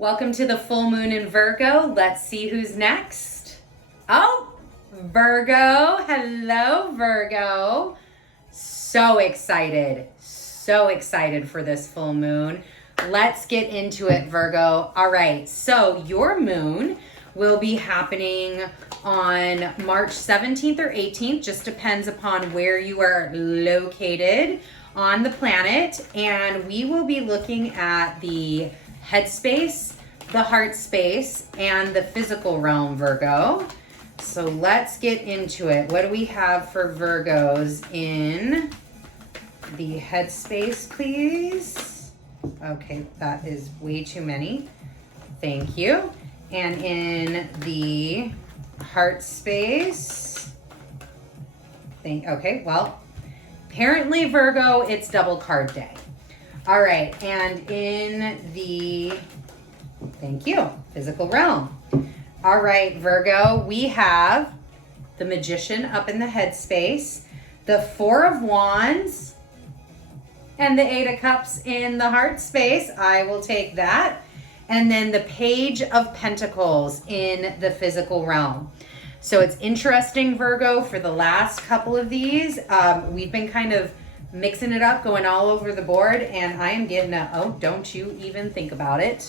Welcome to the full moon in Virgo. Let's see who's next. Oh, Virgo. Hello, Virgo. So excited for this full moon. Let's get into it, Virgo. All right, so your moon will be happening on March 17th or 18th, just depends upon where you are located on the planet. And we will be looking at the headspace, the heart space, and the physical realm, Virgo. So let's get into it. What do we have for Virgos in the headspace, please? Okay, that is way too many. Thank you. And in the heart space, okay, well, apparently Virgo, it's double card day. All right, and in the, thank you, physical realm. All right, Virgo, we have the Magician up in the headspace, the Four of Wands, and the Eight of Cups in the heart space. I will take that. And then the Page of Pentacles in the physical realm. So it's interesting, Virgo, for the last couple of these, we've been kind of mixing it up, going all over the board, and I am getting a, oh, don't you even think about it,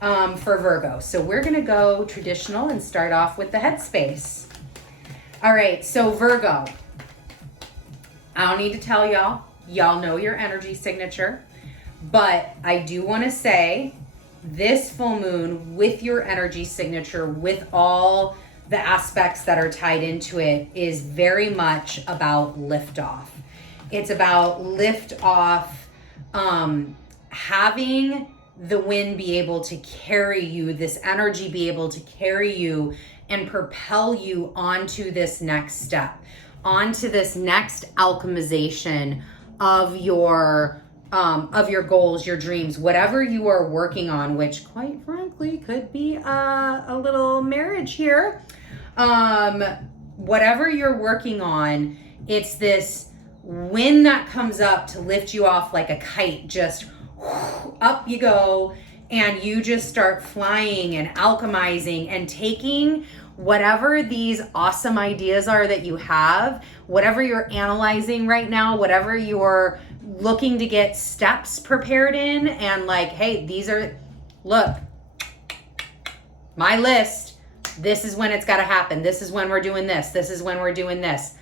for Virgo. So we're gonna go traditional and start off with the headspace. All right, so Virgo, I don't need to tell y'all know your energy signature, but I do wanna say this full moon with your energy signature, with all the aspects that are tied into it, is very much about liftoff. It's about liftoff, having the wind be able to carry you, this energy be able to carry you and propel you onto this next step, onto this next alchemization of your goals, your dreams, whatever you are working on, which quite frankly could be a little marriage here. Whatever you're working on, it's this wind that comes up to lift you off like a kite, just up you go, and you just start flying and alchemizing and taking whatever these awesome ideas are that you have, whatever you're analyzing right now, whatever you're looking to get steps prepared in, and like, hey, these are, look, my list, this is when it's got to happen. This is when we're doing this. This is when we're doing this.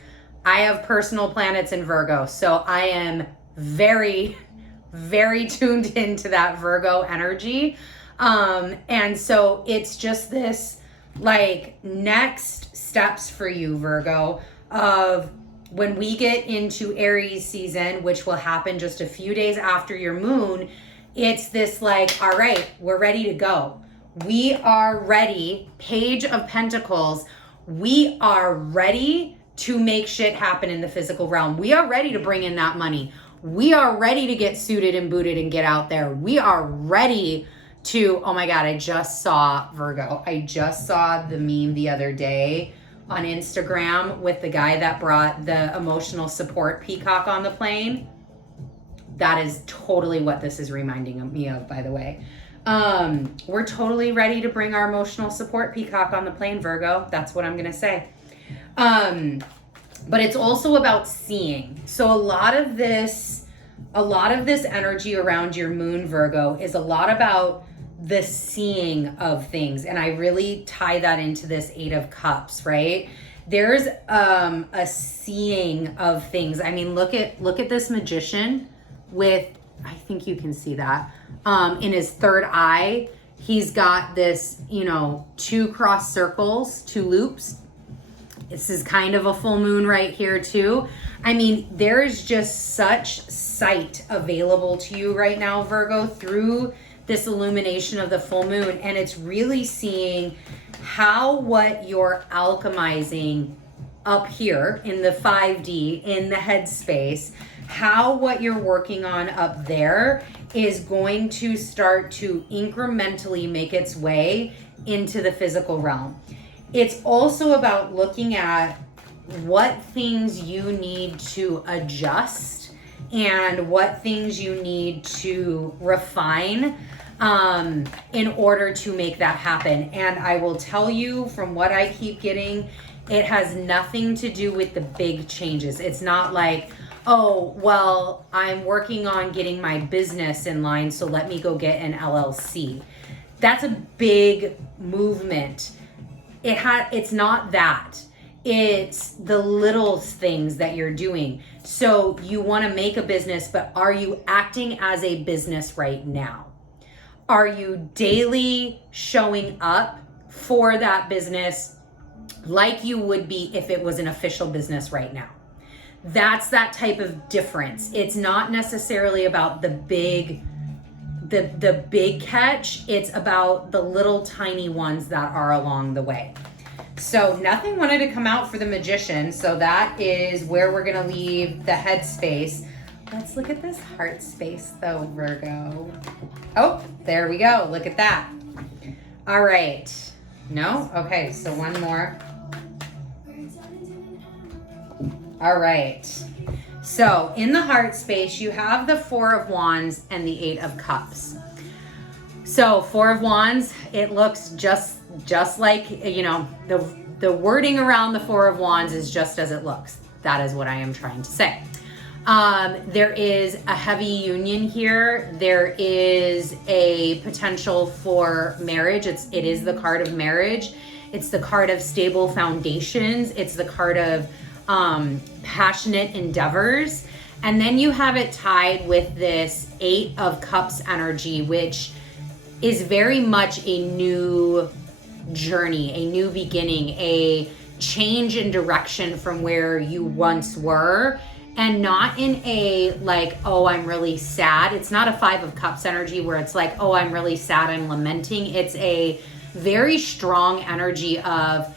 I have personal planets in Virgo, so I am very, very tuned into that Virgo energy. And so it's just this like next steps for you, Virgo, of when we get into Aries season, which will happen just a few days after your moon. It's this like, all right, we're ready to go. We are ready. Page of Pentacles. We are ready to make shit happen in the physical realm. We are ready to bring in that money. We are ready to get suited and booted and get out there. We are ready to, oh my God, I just saw, Virgo, I just saw the meme the other day on Instagram with the guy that brought the emotional support peacock on the plane. That is totally what this is reminding me of, by the way. We're totally ready to bring our emotional support peacock on the plane, Virgo. That's what I'm gonna say. But it's also about seeing. So a lot of this energy around your moon, Virgo, is a lot about the seeing of things. And I really tie that into this Eight of Cups, right? There's a seeing of things. I mean, look at this Magician with, I think you can see that, in his third eye, he's got this, two cross circles, two loops. This is kind of a full moon right here too. I mean, there is just such sight available to you right now, Virgo, through this illumination of the full moon. And it's really seeing how what you're alchemizing up here in the 5D, in the headspace, how what you're working on up there is going to start to incrementally make its way into the physical realm. It's also about looking at what things you need to adjust and what things you need to refine in order to make that happen. And I will tell you from what I keep getting, it has nothing to do with the big changes. It's not like, oh, well, I'm working on getting my business in line, so let me go get an LLC. That's a big movement. It's not that. It's the little things that you're doing. So you want to make a business, but are you acting as a business right now? Are you daily showing up for that business like you would be if it was an official business right now? That's that type of difference. It's not necessarily about the big catch. It's about the little tiny ones that are along the way. So nothing wanted to come out for the Magician. So that is where we're going to leave the head space. Let's look at this heart space though, Virgo. Oh, there we go. Look at that. All right. No? Okay, so one more. All right. So in the heart space, you have the Four of Wands and the Eight of Cups. So Four of Wands, it looks just like, you know, the wording around the Four of Wands is just as it looks. That is what I am trying to say. There is a heavy union here. There is a potential for marriage. It is the card of marriage. It's the card of stable foundations. It's the card of passionate endeavors. And then you have it tied with this Eight of Cups energy, which is very much a new journey, a new beginning, a change in direction from where you once were, and not in a like, oh, I'm really sad. It's not a Five of Cups energy where it's like, oh, I'm really sad, I'm lamenting. It's a very strong energy of,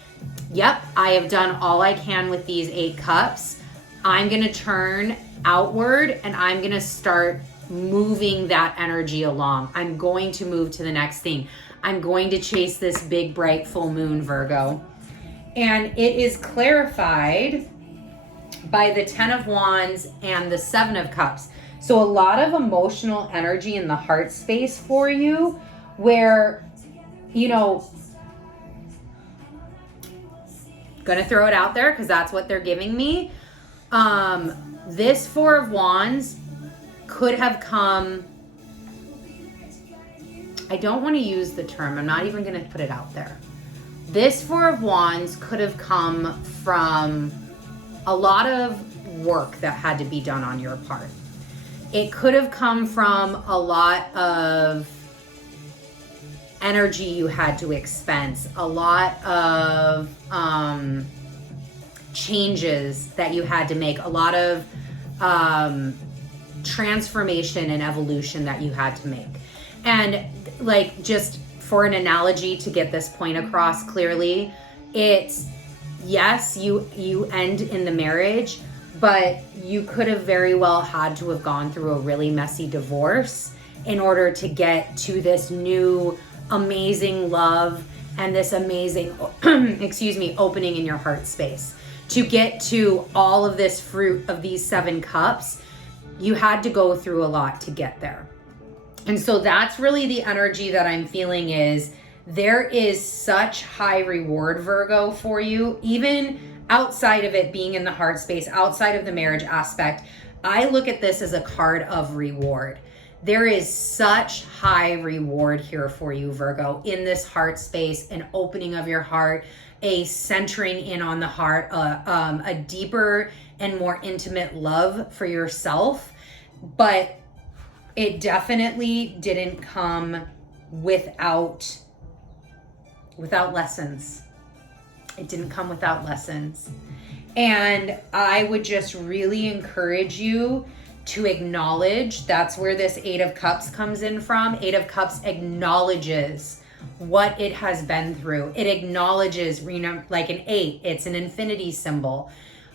yep, I have done all I can with these 8 cups. I'm going to turn outward and I'm going to start moving that energy along. I'm going to move to the next thing. I'm going to chase this big, bright full moon, Virgo. And it is clarified by the 10 of Wands and the 7 of Cups. So a lot of emotional energy in the heart space for you where, you know, gonna throw it out there because that's what they're giving me. This Four of Wands could have come, I don't want to use the term, I'm not even going to put it out there. This Four of Wands could have come from a lot of work that had to be done on your part. It could have come from a lot of energy you had to expense, a lot of changes that you had to make, a lot of transformation and evolution that you had to make. And like, just for an analogy to get this point across clearly, it's, yes, you end in the marriage, but you could have very well had to have gone through a really messy divorce in order to get to this new amazing love and this amazing, opening in your heart space. To get to all of this fruit of these 7 cups, you had to go through a lot to get there. And so that's really the energy that I'm feeling is there is such high reward, Virgo, for you, even outside of it being in the heart space, outside of the marriage aspect. I look at this as a card of reward. There is such high reward here for you, Virgo, in this heart space, an opening of your heart, a centering in on the heart, a deeper and more intimate love for yourself. But it definitely didn't come without lessons. It didn't come without lessons. And I would just really encourage you to acknowledge, that's where this 8 of Cups comes in from. 8 of Cups acknowledges what it has been through. It acknowledges, you know, like an 8, it's an infinity symbol.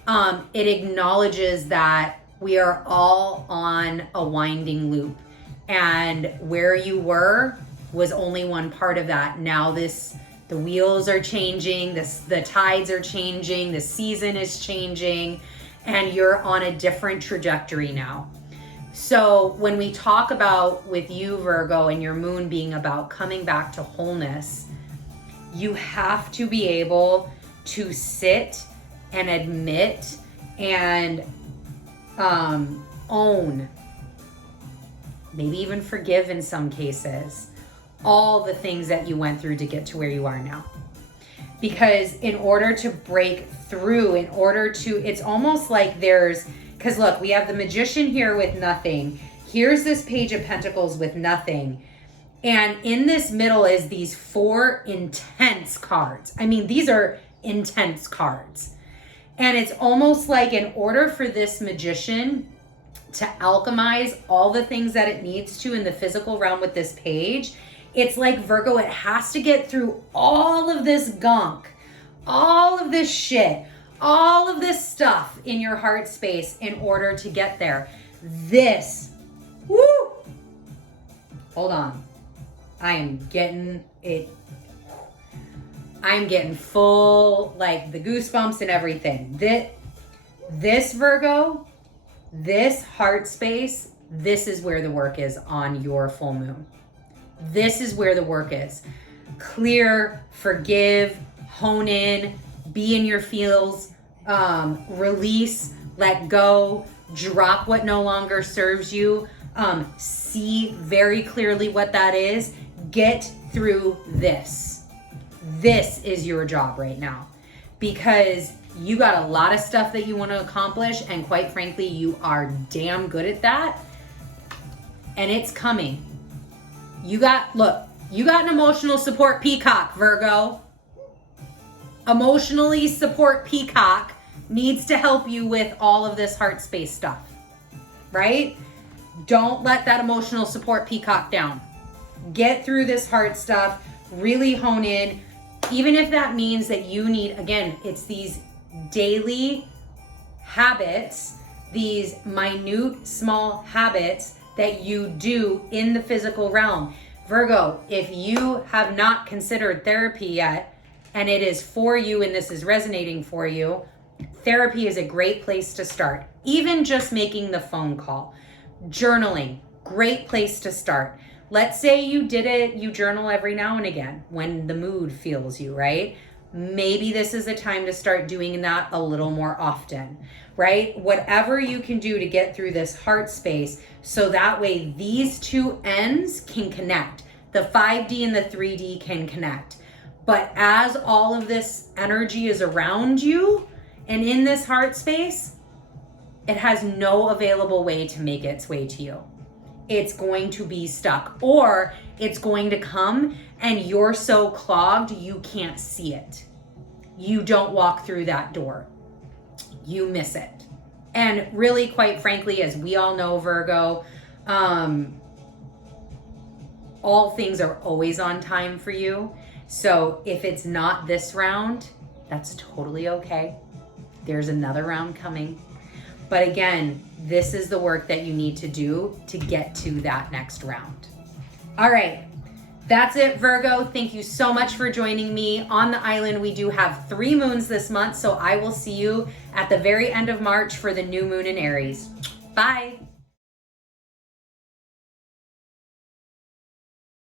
It acknowledges that we are all on a winding loop, and where you were was only one part of that. Now the wheels are changing, the tides are changing, the season is changing, and you're on a different trajectory now. So when we talk about with you, Virgo, and your moon being about coming back to wholeness, you have to be able to sit and admit and own, maybe even forgive in some cases, all the things that you went through to get to where you are now. Because in order to break through, it's almost like because look, we have the Magician here with nothing. Here's this Page of Pentacles with nothing. And in this middle is these 4 intense cards. I mean, these are intense cards. And it's almost like in order for this Magician to alchemize all the things that it needs to in the physical realm with this page, it's like, Virgo, it has to get through all of this gunk, all of this shit, all of this stuff in your heart space in order to get there. This, woo! Hold on. I'm getting full, like the goosebumps and everything. This Virgo, this heart space, this is where the work is on your full moon. This is where the work is. Clear, forgive, hone in, be in your feels, release, let go, drop what no longer serves you, see very clearly what that is, get through this. This is your job right now, because you got a lot of stuff that you want to accomplish, and quite frankly, you are damn good at that, and it's coming. You got an emotional support peacock, Virgo. Emotionally support peacock needs to help you with all of this heart space stuff, right? Don't let that emotional support peacock down. Get through this heart stuff, really hone in, even if that means that you need, again, it's these daily habits, these minute, small habits that you do in the physical realm. Virgo, if you have not considered therapy yet, and it is for you and this is resonating for you, therapy is a great place to start. Even just making the phone call. Journaling, great place to start. Let's say you did it, you journal every now and again when the mood feels you, right? Maybe this is a time to start doing that a little more often, right? Whatever you can do to get through this heart space, so that way these two ends can connect. The 5D and the 3D can connect. But as all of this energy is around you and in this heart space, it has no available way to make its way to you. It's going to be stuck, or it's going to come and you're so clogged you can't see it. You don't walk through that door. You miss it. And really, quite frankly, as we all know, Virgo, all things are always on time for you. So if it's not this round, that's totally okay. There's another round coming. But again, this is the work that you need to do to get to that next round. All right, that's it, Virgo. Thank you so much for joining me on the island. We do have 3 moons this month, so I will see you at the very end of March for the new moon in Aries. Bye.